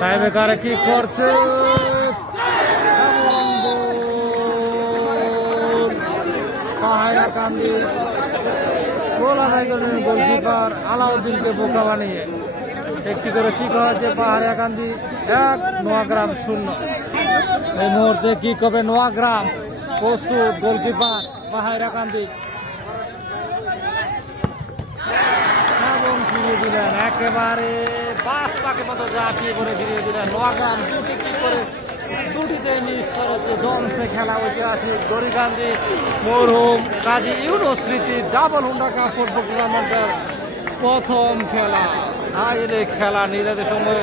টাইব্রেকারে কি করছে পাহাড়াকান্দি গোল আদায় করলেন গোলকিপার আলাউদ্দিনকে বোকা বানিয়ে। একটি করে কি হচ্ছে পাহাড়াকান্দি 1, নোয়াগ্রাম 0। এই মুহূর্তে কি করবে নোয়াগ্রাম, প্রস্তুত গোলকিপার পাহাড়াকান্দি এবং ফিরিয়ে দিলেন একেবারে বাস পাকের মতো ঝাঁপিয়ে করে ফিরিয়ে দিলেন নোয়াগ্রাম। দুটিতে মিস করেছে জমসে খেলা ঐতিহাসিক দড়িকান্দি মরহুম কাজী ইউনুস স্মৃতি ডাবল হুন্ডা কাপ ফুটবল টুর্নামেন্টের প্রথম খেলা। এই খেলা নিজেদের সময়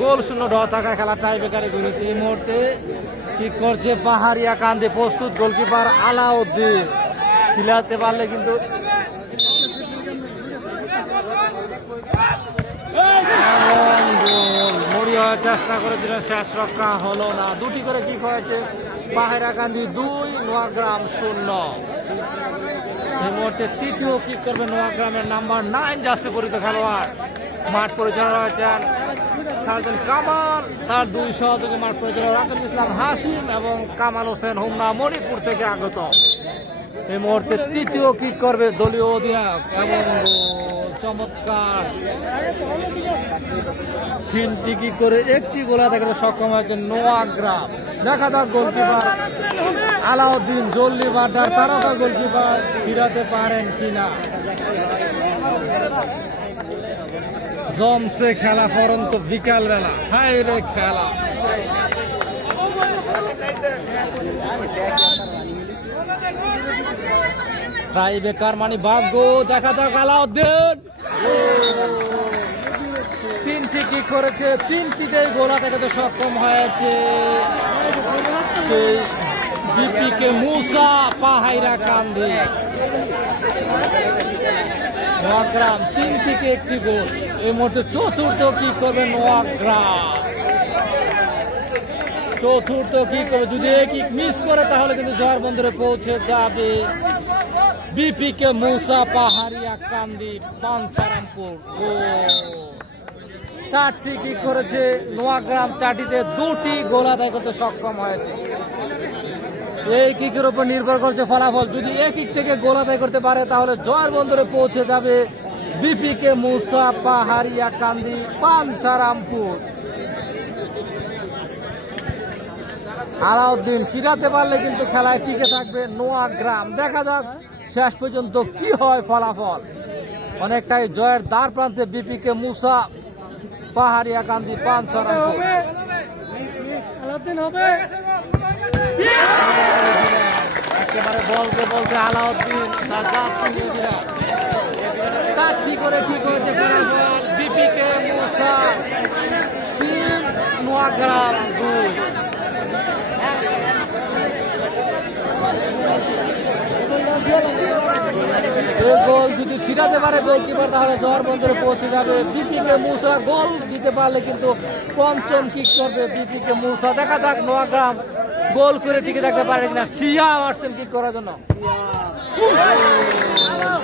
গোল 0 ড্র থাকা খেলা টাইব্রেকারে ঘুরেছে। এই মুহূর্তে কি করছে পাহাড়িয়াকান্দি, প্রস্তুত গোলকিপার আলাউদ্দিন। খেলাতে পারলে কিন্তু চেষ্টা করেছিলেন, শেষ রক্ষা হলো না। দুটি করে কি হয়েছে পাহাড়াকান্দি 2, নোয়াগ্রাম 0। এই মুহূর্তে তৃতীয় কিক করবে নোয়াগ্রামের নাম্বার 9 জার্সি পরিহিত খেলোয়াড়। মাঠ পরিচালনা হয়েছেন সার্জন কামাল, তার 2 সহযোগী মাঠ পরিচালক রাকিবুল ইসলাম হাসিম এবং কামাল হোসেন হুমনা মণিপুর থেকে আগত। এই মুহূর্তে তৃতীয় কিক করবে দলীয় অধিনায়ক এবং চমৎকার 3টি কিক করে 1টি গোল আদায় করতে সক্ষম হয়েছে নোয়াগ্রাম। দেখা যাক গোলকিপার আলাউদ্দিন জল্লি বাড্ডার তারকা গোলকিপার ফিরাতে পারেন কিনা। জমসে খেলা পরন্ত বিকাল বেলা, হাই রে খেলা। টাইব্রেকার মানে ভাগ্য। দেখা যাক আলাউদ্দিন 3টি কিক করেছে, 3টিতেই গোল আদায় করতে সক্ষম হয়েছে সেই বিপিকে মুসা পাহাড়াকান্দি। নোয়াগ্রাম 3 থেকে 1টি গোল। এই মুহূর্তে চতুর্থ কিক করবে নোয়াগ্রাম, চতুর্থ কিক করবে। যদি এই কিক মিস করে তাহলে কিন্তু জয়ের বন্দরে পৌঁছে যাবে বিপিকে মুসা পাহাড়াকান্দি পাঞ্চারামপুর। 4টি কিক করেছে নোয়াগ্রাম, 4টিতে 2টি গোল আদায় করতে সক্ষম হয়েছে। এই কিকের উপর নির্ভর করছে ফলাফল। যদি এই কিক থেকে গোল আদায় করতে পারে তাহলে জয়ের বন্দরে পৌঁছে যাবে বিপিকে মুসা পাহাড়াকান্দি পাঞ্চারামপুর। আলাউদ্দিন ফিরাতে পারলে কিন্তু খেলায় টিকে থাকবে নোয়াগ্রাম। দেখা যাক শেষ পর্যন্ত কি হয় ফলাফল। অনেকটাই জয়ের দ্বার প্রান্তে বিপিকে মুসা পাহাড়াকান্দি পাঞ্চারামপুর। একেবারে বলতে বলতে আলাউদ্দিন তার জাত নিয়ে দিলেন। 4টি করে কি করেছে ফলাফল বিপিকে মুসা 3, নোয়াগ্রাম 2। এই গোল যদি ফিরাতে পারে গোলকিপার তাহলে জয়ের বন্দরে পৌঁছে যাবে বিপিকে মুসা। গোল দিতে পারলে কিন্তু 5ম কিক করবে বিপিকে মুসা। দেখা যাক নোয়াগ্রাম গোল করে টিকে থাকতে পারে কিনা। সিয়া মারছেন কিক করার জন্য।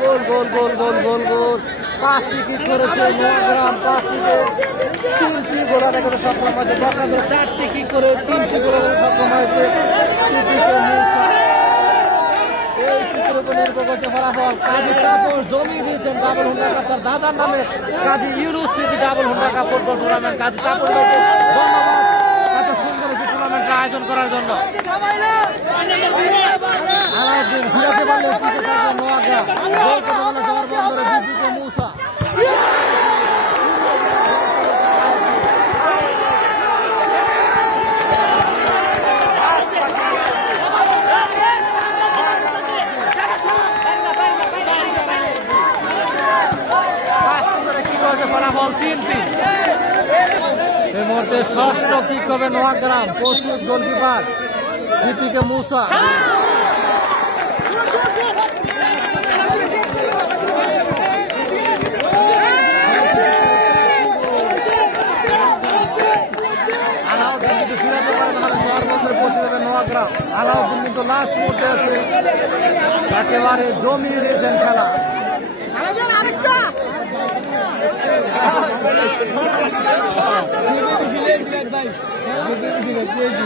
গোল গোল গোল গোল গোল গোল 5টি কিক করেছে নোয়াগ্রাম, 5টিতে 3টি গোল আদায় করতে সক্ষম হয়েছে। দেখা যাক 4টি কিক করে 3টি গোল আদায় সক্ষম হয়েছে বিপিকে মুসা। এই কিকের উপর নির্ভর করছে ফলাফল। কাজী তাপস জমিয়ে দিয়েছেন ডাবল হুন্ডা কাপ তার দাদার নামে, কাজী ইউনুস স্মৃতি double Honda cup football tournament. Kazi Tapas ভাইকে ধন্যবাদ এত সুন্দর একটি টুর্নামেন্টের আয়োজন করার জন্য। আলাউদ্দিন ফিরাতে পারলে টিকে থাকবে নোয়াগ্রাম। গোল করতে পারলে জয়ের বন্দরে বিপিকে মুসা। ফলাফল 3-3। এই মুহূর্তে ষষ্ঠ কিক হবে নোয়াগ্রাম, প্রস্তুত গোলকিপার বিপিকে মুসা। আলাউদ্দিন যদি ফিরাতে পারে তাহলে জয়ের বন্দরে পৌঁছে যাবে নোয়াগ্রাম। আলাউদ্দিন কিন্তু লাস্ট মুহূর্তে এসে একেবারে জমিয়ে দিয়েছেন খেলা। দিয়েছি